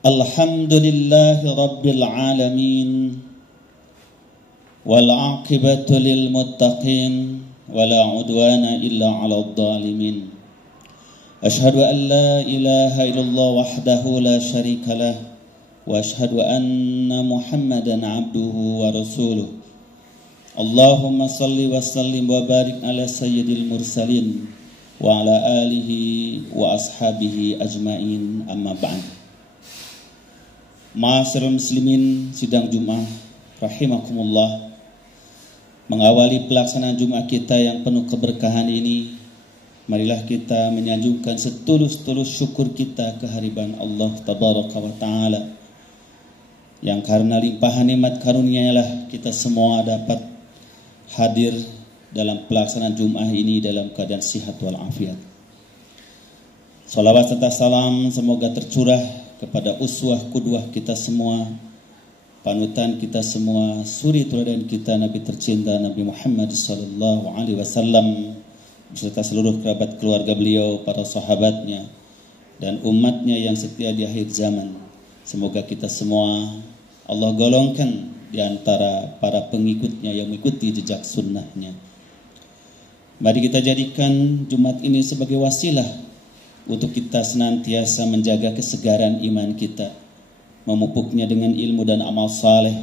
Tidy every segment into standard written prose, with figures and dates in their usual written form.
Alhamdulillahi Rabbil Alamin, wal aqibatu lil muttaqin, wala udwana illa 'alal zalimin. Ashhadu an la ilaha illallah wahdahu la syarika lah, wa ashhadu anna Muhammadan 'abduhu wa rasuluh. Allahumma salli wa sallim wa barik ala sayyidil mursalin wa ala alihi wa ashabihi ajmain, amma ba'd. Ma'asyiral muslimin, sidang Jumat rahimakumullah. Mengawali pelaksanaan Jumat kita yang penuh keberkahan ini, marilah kita menyanjungkan setulus-tulus syukur kita kehadiran Allah tabaraka wa taala, yang karena limpahan nikmat karunia-Nya kita semua dapat hadir dalam pelaksanaan Jumat ini dalam keadaan sihat wal afiat. Salawat serta salam semoga tercurah kepada uswah kudwah kita semua, panutan kita semua, suri teladan kita, Nabi tercinta Nabi Muhammad sallallahu alaihi wasallam beserta seluruh kerabat keluarga beliau, para sahabatnya dan umatnya yang setia di akhir zaman. Semoga kita semua Allah golongkan di antara para pengikutnya yang mengikuti jejak sunnahnya. Mari kita jadikan Jumat ini sebagai wasilah untuk kita senantiasa menjaga kesegaran iman kita, memupuknya dengan ilmu dan amal saleh,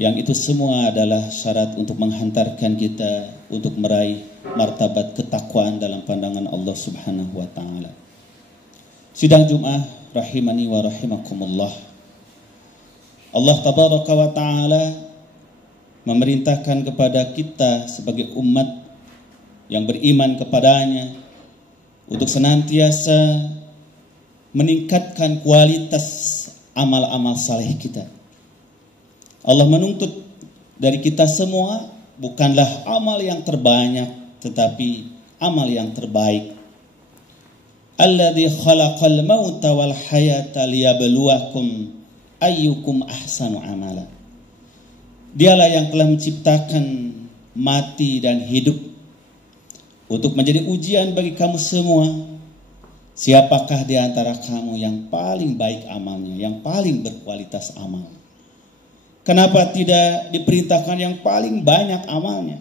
yang itu semua adalah syarat untuk menghantarkan kita untuk meraih martabat ketakwaan dalam pandangan Allah Subhanahu wa taala. Sidang Jumat rahimani wa rahimakumullah. Allah tabaraka wa taala memerintahkan kepada kita sebagai umat yang beriman kepadanya untuk senantiasa meningkatkan kualitas amal-amal saleh kita. Allah menuntut dari kita semua bukanlah amal yang terbanyak, tetapi amal yang terbaik. Alladzi khalaqal mauta wal hayata liyabluwakum ayyukum ahsanu amala. Dialah yang telah menciptakan mati dan hidup untuk menjadi ujian bagi kamu semua. Siapakah di antara kamu yang paling baik amalnya, yang paling berkualitas amal? Kenapa tidak diperintahkan yang paling banyak amalnya,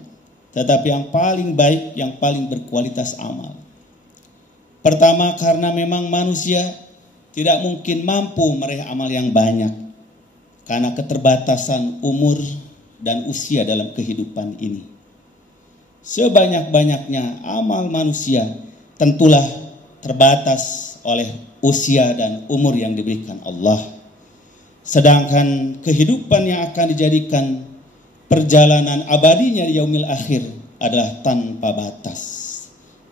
tetapi yang paling baik, yang paling berkualitas amal? Pertama, karena memang manusia tidak mungkin mampu meraih amal yang banyak karena keterbatasan umur dan usia dalam kehidupan ini. Sebanyak-banyaknya amal manusia tentulah terbatas oleh usia dan umur yang diberikan Allah. Sedangkan kehidupan yang akan dijadikan perjalanan abadinya di yaumil akhir adalah tanpa batas.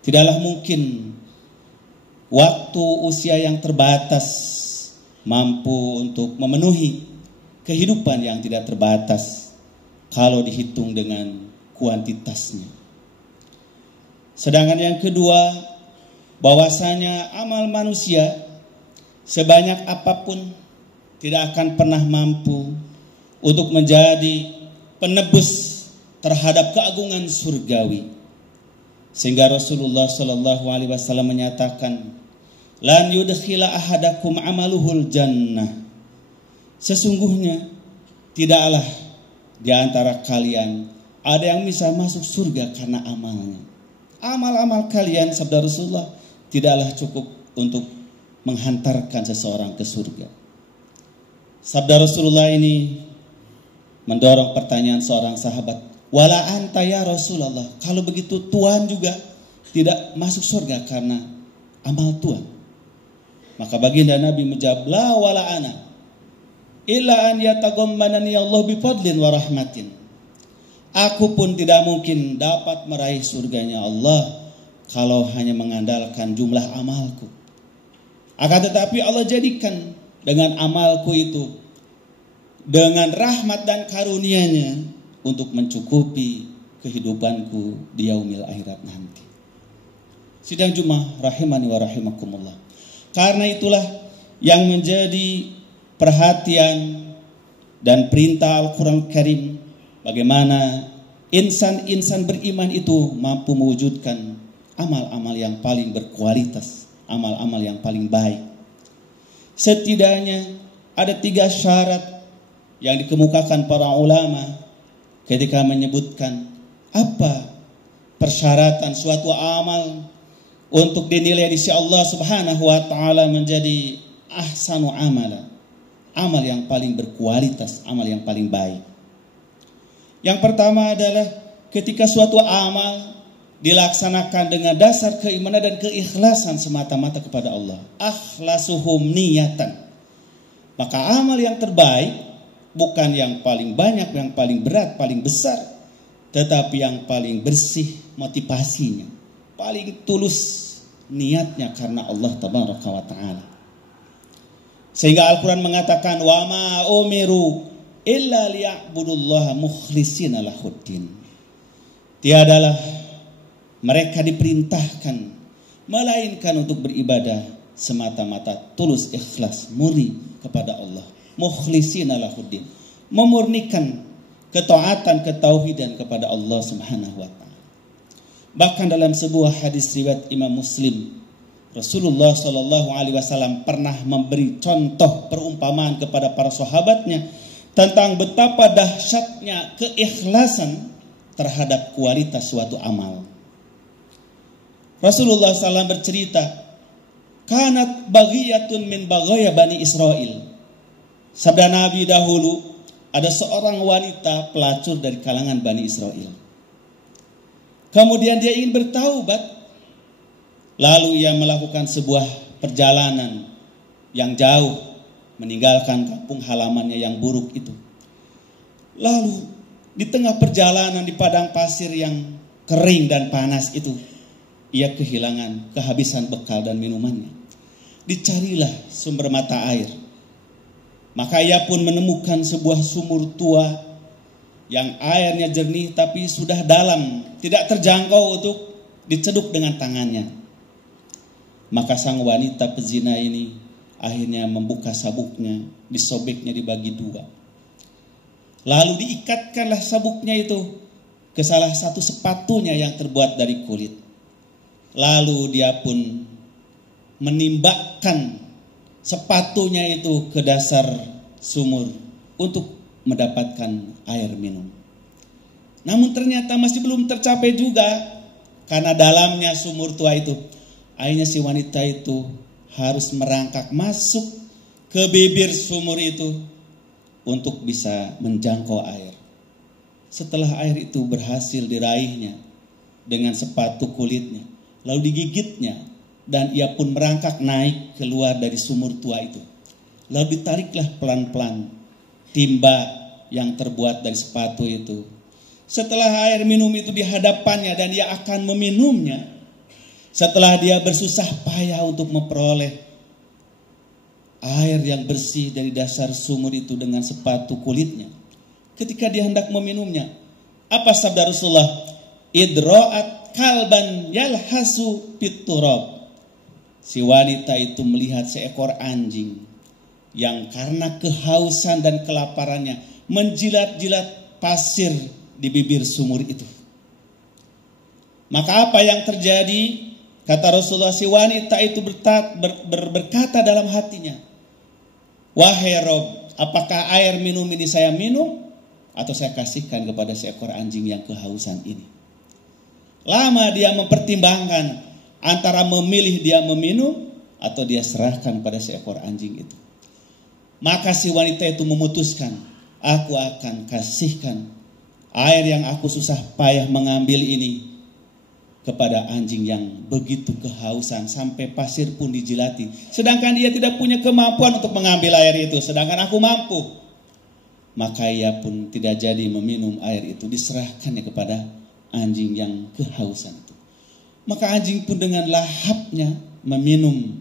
Tidaklah mungkin waktu usia yang terbatas mampu untuk memenuhi kehidupan yang tidak terbatas kalau dihitung dengan kuantitasnya. Sedangkan yang kedua, bahwasanya amal manusia sebanyak apapun tidak akan pernah mampu untuk menjadi penebus terhadap keagungan surgawi. Sehingga Rasulullah sallallahu alaihi wasallam menyatakan, "Lan yudkhila ahadakum amaluhul jannah." Sesungguhnya tidaklah di antara kalian ada yang bisa masuk surga karena amalnya. Amal-amal kalian, sabda Rasulullah, tidaklah cukup untuk menghantarkan seseorang ke surga. Sabda Rasulullah ini mendorong pertanyaan seorang sahabat, "Wala anta ya Rasulullah, kalau begitu Tuhan juga tidak masuk surga karena amal Tuhan?" Maka baginda Nabi menjawab, "La wala ana, illa an yataghammanani Allah bifadlin wa rahmatin." Aku pun tidak mungkin dapat meraih surganya Allah kalau hanya mengandalkan jumlah amalku. Akan tetapi Allah jadikan dengan amalku itu dengan rahmat dan karunia-Nya untuk mencukupi kehidupanku di yaumil akhirat nanti. Sidang Jumat rahimani wa rahimakumullah. Karena itulah yang menjadi perhatian dan perintah Al-Quran Karim, bagaimana insan-insan beriman itu mampu mewujudkan amal-amal yang paling berkualitas, amal-amal yang paling baik. Setidaknya ada 3 syarat yang dikemukakan para ulama ketika menyebutkan apa persyaratan suatu amal untuk dinilai di sisi Allah Subhanahu wa taala menjadi ahsanu amala, amal yang paling berkualitas, amal yang paling baik. Yang pertama adalah ketika suatu amal dilaksanakan dengan dasar keimanan dan keikhlasan semata-mata kepada Allah. Akhlasuhum niyatan. Maka amal yang terbaik bukan yang paling banyak, yang paling berat, paling besar, tetapi yang paling bersih motivasinya, paling tulus niatnya karena Allah tabaraka wa ta'ala. Sehingga Al-Quran mengatakan wa ma umiru illa liya'budullaha mukhlishina lahuddin. Tiadalah mereka diperintahkan melainkan untuk beribadah semata-mata tulus ikhlas murni kepada Allah. Mukhlishina lahuddin, memurnikan ketaatan, ketauhidan kepada Allah Subhanahu wa taala. Bahkan dalam sebuah hadis riwayat Imam Muslim, Rasulullah sallallahu alaihi wasallam pernah memberi contoh perumpamaan kepada para sahabatnya tentang betapa dahsyatnya keikhlasan terhadap kualitas suatu amal. Rasulullah SAW bercerita, kanat baghiyatun min baghaya Bani Israel. Sabda Nabi dahulu, ada seorang wanita pelacur dari kalangan Bani Israel. Kemudian dia ingin bertaubat. Lalu ia melakukan sebuah perjalanan yang jauh, meninggalkan kampung halamannya yang buruk itu. Lalu di tengah perjalanan di padang pasir yang kering dan panas itu, ia kehabisan bekal dan minumannya. Dicarilah sumber mata air. Maka ia pun menemukan sebuah sumur tua yang airnya jernih tapi sudah dalam, tidak terjangkau untuk diceduk dengan tangannya. Maka sang wanita pezina ini akhirnya membuka sabuknya, disobeknya dibagi 2. Lalu diikatkanlah sabuknya itu ke salah satu sepatunya yang terbuat dari kulit. Lalu dia pun menimbakkan sepatunya itu ke dasar sumur untuk mendapatkan air minum. Namun ternyata masih belum tercapai juga karena dalamnya sumur tua itu. Akhirnya si wanita itu harus merangkak masuk ke bibir sumur itu untuk bisa menjangkau air. Setelah air itu berhasil diraihnya dengan sepatu kulitnya, lalu digigitnya, dan ia pun merangkak naik keluar dari sumur tua itu. Lalu ditariklah pelan-pelan timba yang terbuat dari sepatu itu. Setelah air minum itu di hadapannya dan dia akan meminumnya, setelah dia bersusah payah untuk memperoleh air yang bersih dari dasar sumur itu dengan sepatu kulitnya, ketika dia hendak meminumnya, apa sabda Rasulullah? Idra'at kalban yalhasu piturab. Si wanita itu melihat seekor anjing yang karena kehausan dan kelaparannya menjilat-jilat pasir di bibir sumur itu. Maka apa yang terjadi? Kata Rasulullah, si wanita itu berkata dalam hatinya, wahai Rob, apakah air minum ini saya minum atau saya kasihkan kepada seekor anjing yang kehausan ini? Lama dia mempertimbangkan antara memilih dia meminum atau dia serahkan pada seekor anjing itu. Maka si wanita itu memutuskan, aku akan kasihkan air yang aku susah payah mengambil ini kepada anjing yang begitu kehausan sampai pasir pun dijilati. Sedangkan dia tidak punya kemampuan untuk mengambil air itu, sedangkan aku mampu. Maka ia pun tidak jadi meminum air itu, diserahkannya kepada anjing yang kehausan itu. Maka anjing pun dengan lahapnya meminum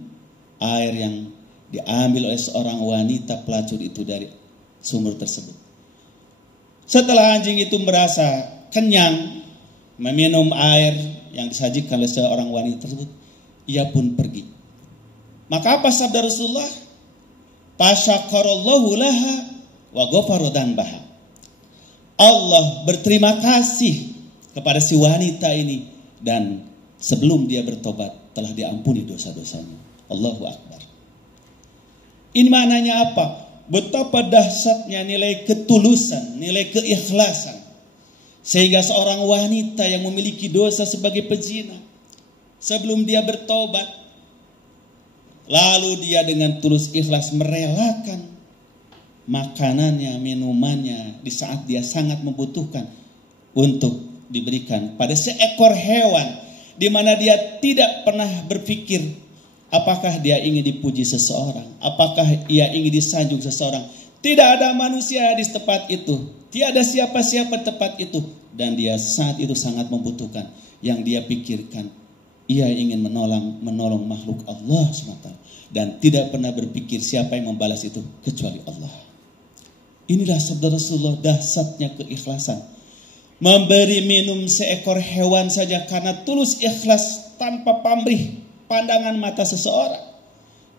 air yang diambil oleh seorang wanita pelacur itu dari sumur tersebut. Setelah anjing itu merasa kenyang meminum air yang disajikan oleh seorang wanita tersebut, ia pun pergi. Maka apa sabda Rasulullah? Fasyakarallahu laha wa ghafara dzanbaha. Allah berterima kasih kepada si wanita ini dan sebelum dia bertobat telah diampuni dosa-dosanya. Allahu Akbar. Ini maknanya apa? Betapa dahsyatnya nilai ketulusan, nilai keikhlasan. Sehingga seorang wanita yang memiliki dosa sebagai pezina, sebelum dia bertobat, lalu dia dengan tulus ikhlas merelakan makanannya, minumannya di saat dia sangat membutuhkan untuk diberikan pada seekor hewan, di mana dia tidak pernah berpikir apakah dia ingin dipuji seseorang, apakah ia ingin disanjung seseorang. Tidak ada manusia di tempat itu, tiada siapa-siapa tempat itu, dan dia saat itu sangat membutuhkan. Yang dia pikirkan, ia ingin menolong makhluk Allah SWT, dan tidak pernah berpikir siapa yang membalas itu kecuali Allah. Inilah sabda Rasulullah, dahsyatnya keikhlasan. Memberi minum seekor hewan saja karena tulus ikhlas tanpa pamrih pandangan mata seseorang,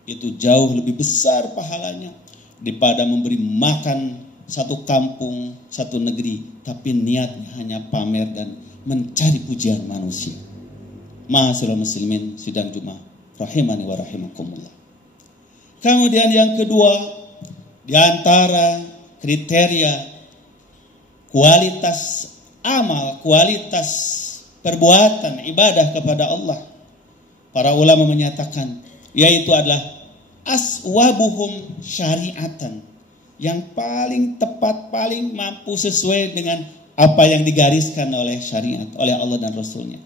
itu jauh lebih besar pahalanya daripada memberi makan satu kampung, satu negeri, tapi niatnya hanya pamer dan mencari pujian manusia. Ma'asyiral muslimin sidang Jumat rahimani wa rahimakumullah. Kemudian yang kedua, di antara kriteria kualitas amal, kualitas perbuatan ibadah kepada Allah, para ulama menyatakan yaitu adalah aswabuhum syariatan, yang paling tepat, paling mampu sesuai dengan apa yang digariskan oleh syariat, oleh Allah dan Rasulnya.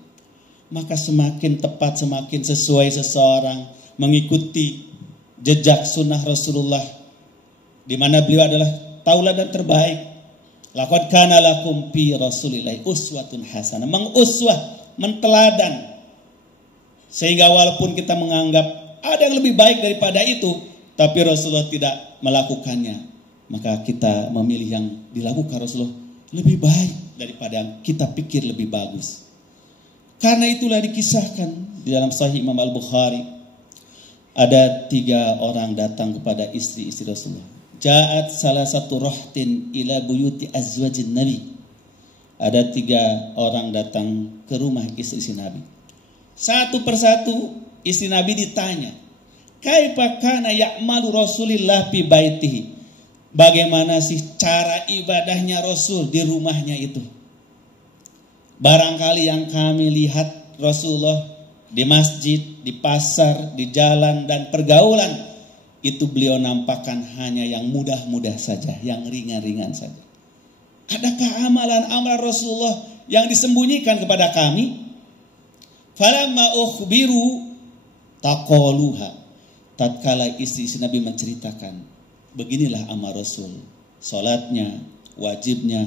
Maka semakin tepat, semakin sesuai seseorang mengikuti jejak sunnah Rasulullah, di mana beliau adalah tauladan terbaik. Laqad kana lakum fi Rasulillahi uswatun hasanah, menguswah, menteladan. Sehingga walaupun kita menganggap ada yang lebih baik daripada itu, tapi Rasulullah tidak melakukannya, maka kita memilih yang dilakukan Rasulullah lebih baik daripada yang kita pikir lebih bagus. Karena itulah dikisahkan di dalam Sahih Imam Al-Bukhari, ada 3 orang datang kepada istri-istri Rasulullah. Ja'at salah satu rahtin ila buyuti azwajin Nabi. Ada 3 orang datang ke rumah istri-istri Nabi. Satu persatu istri Nabi ditanya, kaifa kana ya'malu Rasulillah fi baitihi? Bagaimana sih cara ibadahnya Rasul di rumahnya itu? Barangkali yang kami lihat Rasulullah di masjid, di pasar, di jalan dan pergaulan, itu beliau nampakkan hanya yang mudah-mudah saja, yang ringan-ringan saja. Adakah amalan-amalan Rasulullah yang disembunyikan kepada kami? Falamma ukhbiru taqaluha. Tatkala istri Nabi menceritakan, beginilah amal Rasul, salatnya, wajibnya,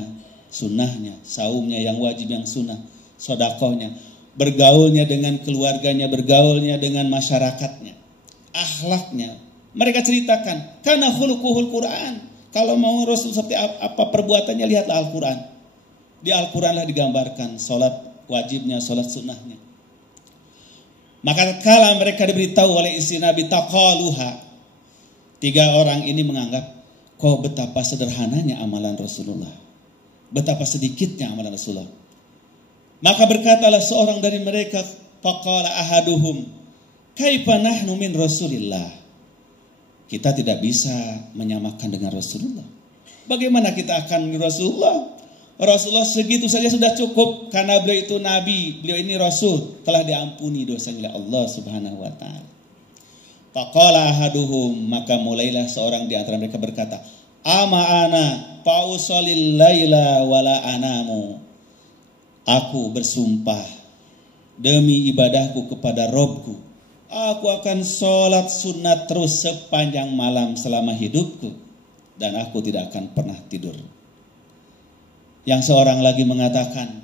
sunnahnya, saumnya yang wajib yang sunnah, sedekahnya, bergaulnya dengan keluarganya, bergaulnya dengan masyarakatnya, akhlaknya. Mereka ceritakan, karena khuluquhul Quran. Kalau mau Rasul seperti apa perbuatannya, lihatlah Al-Quran. Di Al-Quran lah digambarkan salat wajibnya, salat sunnahnya. Maka kala mereka diberitahu oleh istri Nabi taqaluha, 3 orang ini menganggap, kok betapa sederhananya amalan Rasulullah, betapa sedikitnya amalan Rasulullah. Maka berkatalah seorang dari mereka, faqala ahaduhum, kaifa nahnu min Rasulillah? Kita tidak bisa menyamakan dengan Rasulullah. Bagaimana kita akan dengan Rasulullah? Rasulullah segitu saja sudah cukup, karena beliau itu Nabi, beliau ini Rasul, telah diampuni dosanya oleh Allah Subhanahu wa ta'ala. Faqala ahaduhum, maka mulailah seorang di antara mereka berkata, ama ana fa usallil laila wala anamu. Aku bersumpah demi ibadahku kepada Robku, aku akan sholat sunat terus sepanjang malam selama hidupku, dan aku tidak akan pernah tidur. Yang seorang lagi mengatakan,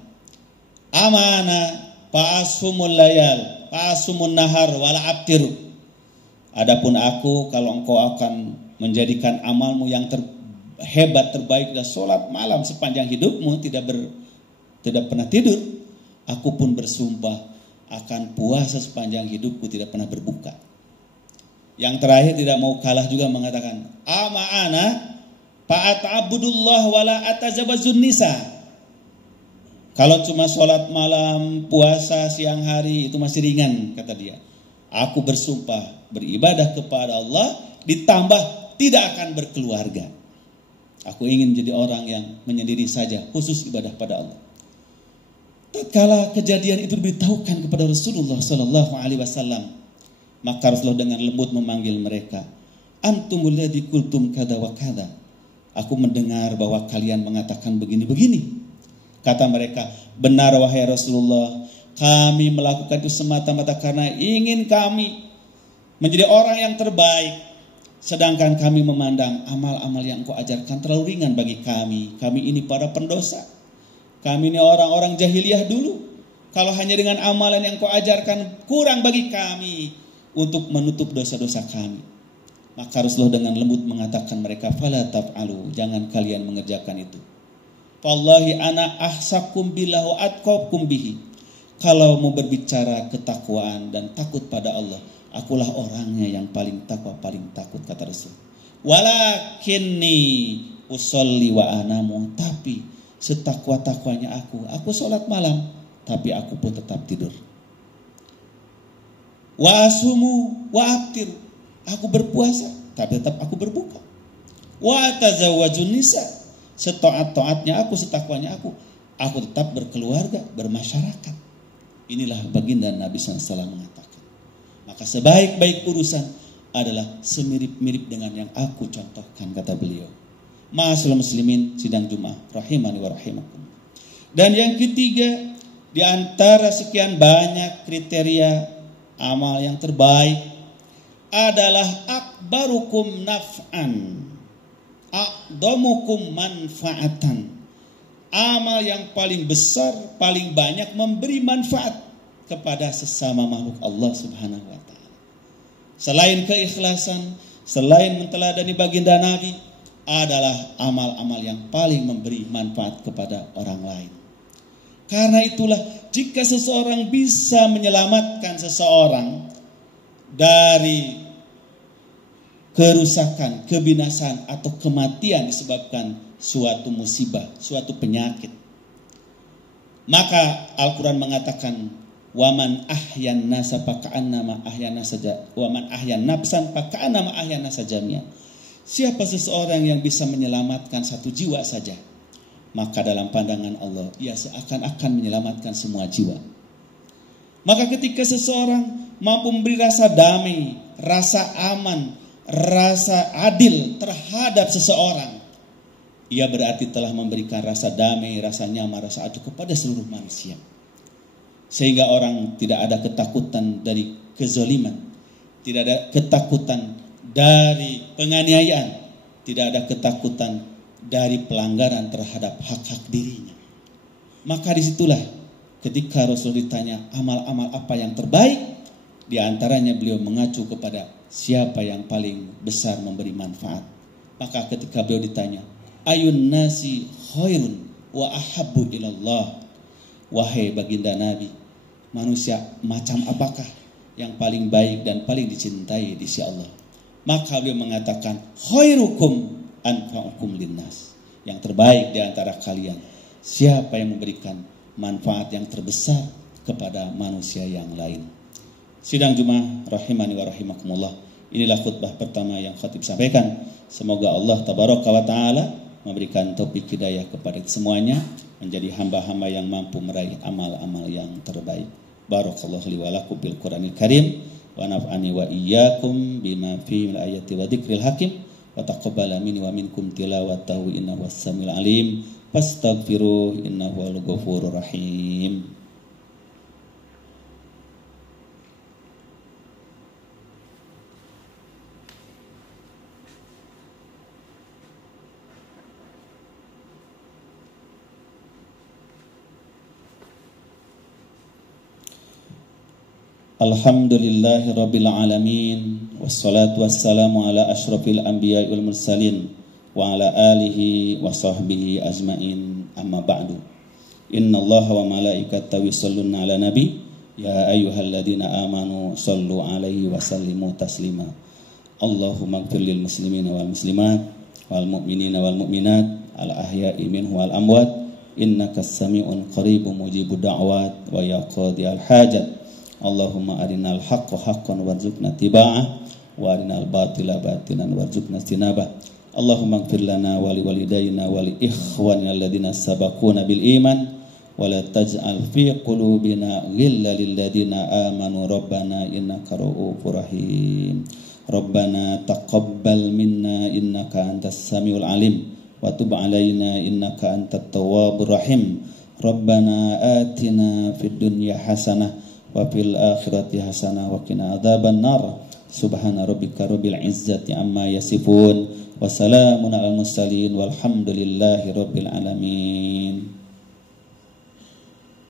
amana fa'asumul layal fa'asumun nahar wala abtiru. Adapun aku, kalau engkau akan menjadikan amalmu yang terhebat, terbaik, dan sholat malam sepanjang hidupmu, tidak pernah tidur, aku pun bersumpah akan puasa sepanjang hidupku, tidak pernah berbuka. Yang terakhir tidak mau kalah juga mengatakan, ama ana fa'ata'abudullah wala atazabazun nisa. Kalau cuma sholat malam, puasa siang hari itu masih ringan, kata dia. Aku bersumpah beribadah kepada Allah ditambah tidak akan berkeluarga. Aku ingin menjadi orang yang menyendiri saja, khusus ibadah pada Allah. Tatkala kejadian itu diberitahukan kepada Rasulullah sallallahu alaihi wasallam, maka Rasulullah dengan lembut memanggil mereka. Antumul ladzi qultum kada wa kada. Aku mendengar bahwa kalian mengatakan begini-begini. Kata mereka, benar wahai Rasulullah, kami melakukan itu semata-mata karena ingin kami menjadi orang yang terbaik. Sedangkan kami memandang amal-amal yang Engkau ajarkan terlalu ringan bagi kami. Kami ini para pendosa. Kami ini orang-orang jahiliyah dulu. Kalau hanya dengan amalan yang Kau ajarkan kurang bagi kami untuk menutup dosa-dosa kami. Maka Rasulullah dengan lembut mengatakan mereka, fala taf'alu, jangan kalian mengerjakan itu. Wallahi ana ahsakum billahu atqakum bihi. Kalau mau berbicara ketakwaan dan takut pada Allah, akulah orangnya yang paling takwa, paling takut, kata Rasul. Walakinni usolli wa anamu, tapi setakwa-takwanya aku sholat malam, tapi aku pun tetap tidur. Wa asumu wa aftir, aku berpuasa, tapi tetap aku berbuka. Wa tazawwajun nisa, setaat-taatnya aku, setakwanya aku tetap berkeluarga, bermasyarakat. Inilah baginda Nabi SAW mengatakan. Maka sebaik-baik urusan adalah semirip-mirip dengan yang aku contohkan, kata beliau. Ma'asyiral muslimin sidang Jumat rahimani wa rahimakum. Dan yang ketiga, di antara sekian banyak kriteria amal yang terbaik adalah akbarukum naf'an, a'dhamukum manfaatan. Amal yang paling besar, paling banyak memberi manfaat kepada sesama makhluk Allah Subhanahu wa taala. Selain keikhlasan, selain menteladani baginda Nabi, adalah amal-amal yang paling memberi manfaat kepada orang lain. Karena itulah, jika seseorang bisa menyelamatkan seseorang dari kerusakan, kebinasaan atau kematian disebabkan suatu musibah, suatu penyakit, maka Al-Quran mengatakan, waman ahyan nasa faka'annama ahyana saja, waman ahyan nafsan faka'annama ahyana sajamia. Siapa seseorang yang bisa menyelamatkan satu jiwa saja, maka dalam pandangan Allah ia seakan-akan menyelamatkan semua jiwa. Maka ketika seseorang mampu memberi rasa damai, rasa aman, rasa adil terhadap seseorang, ia berarti telah memberikan rasa damai, rasa nyaman, rasa adil kepada seluruh manusia. Sehingga orang tidak ada ketakutan dari kezaliman, tidak ada ketakutan dari penganiayaan, tidak ada ketakutan dari pelanggaran terhadap hak-hak dirinya. Maka disitulah ketika Rasul ditanya amal-amal apa yang terbaik, di antaranya beliau mengacu kepada siapa yang paling besar memberi manfaat. Maka ketika beliau ditanya, ayun nasi khairun wa ahabbu ilallah, wahai baginda Nabi, manusia macam apakah yang paling baik dan paling dicintai di sisi Allah? Maka beliau mengatakan, khairukum anfa'ukum linnas, yang terbaik di antara kalian siapa yang memberikan manfaat yang terbesar kepada manusia yang lain. Sidang Jumat rahimani wa rahimakumullah, inilah khutbah pertama yang khatib sampaikan. Semoga Allah tabaraka wa ta'ala memberikan taufik hidayah kepada semuanya, menjadi hamba-hamba yang mampu meraih amal-amal yang terbaik. Barakallahu li wa lakum bil Qur'anil Karim, wa naf'ani wa iyyakum bima fihi min ayati wa dzikril hakim, wa taqabbala minni wa minkum tilawatahu innahu was-samiul alim, fastaghfiruh innahu wal ghafurur rahim. Alhamdulillahi rabbil alamin, wassalatu wassalamu ala asyrafil anbiya'i wal mursalin wa ala alihi wa sahbihi ajmain, amma ba'du. Innallaha wa malaikatahu yusholluna ala nabi, ya ayyuhalladzina amanu shallu alaihi wa sallimu taslima. Allahumma ighfir lil muslimina wal muslimat wal mu'minina wal mu'minat al ahya'i minhum wal amwat, innaka as-sami'un qaribun mujibud da'wat wa ya qadiyal hajat. Allahumma arinal haqqa haqqan warzuqna tiba'ah wa arinal batila batilan warzuqna istinabah. Allahumma ighfir lana wa liwalidayna wa li ikhwanina alladhina sabaquna bil iman wa la taj'al fi qulubina ghillan lil ladzina amanu rabbana innaka ra'ufur rahim. Rabbana taqabbal minna innaka antas samiul alim wa tub alaina innaka antat tawwabur rahim. Rabbana atina fid dunya hasanah wa fil akhirati hasanah wa qina adzaban nar. Subhana rabbika rabbil izzati amma yasifun wa salamun alal mursalin walhamdulillahi rabbil alamin.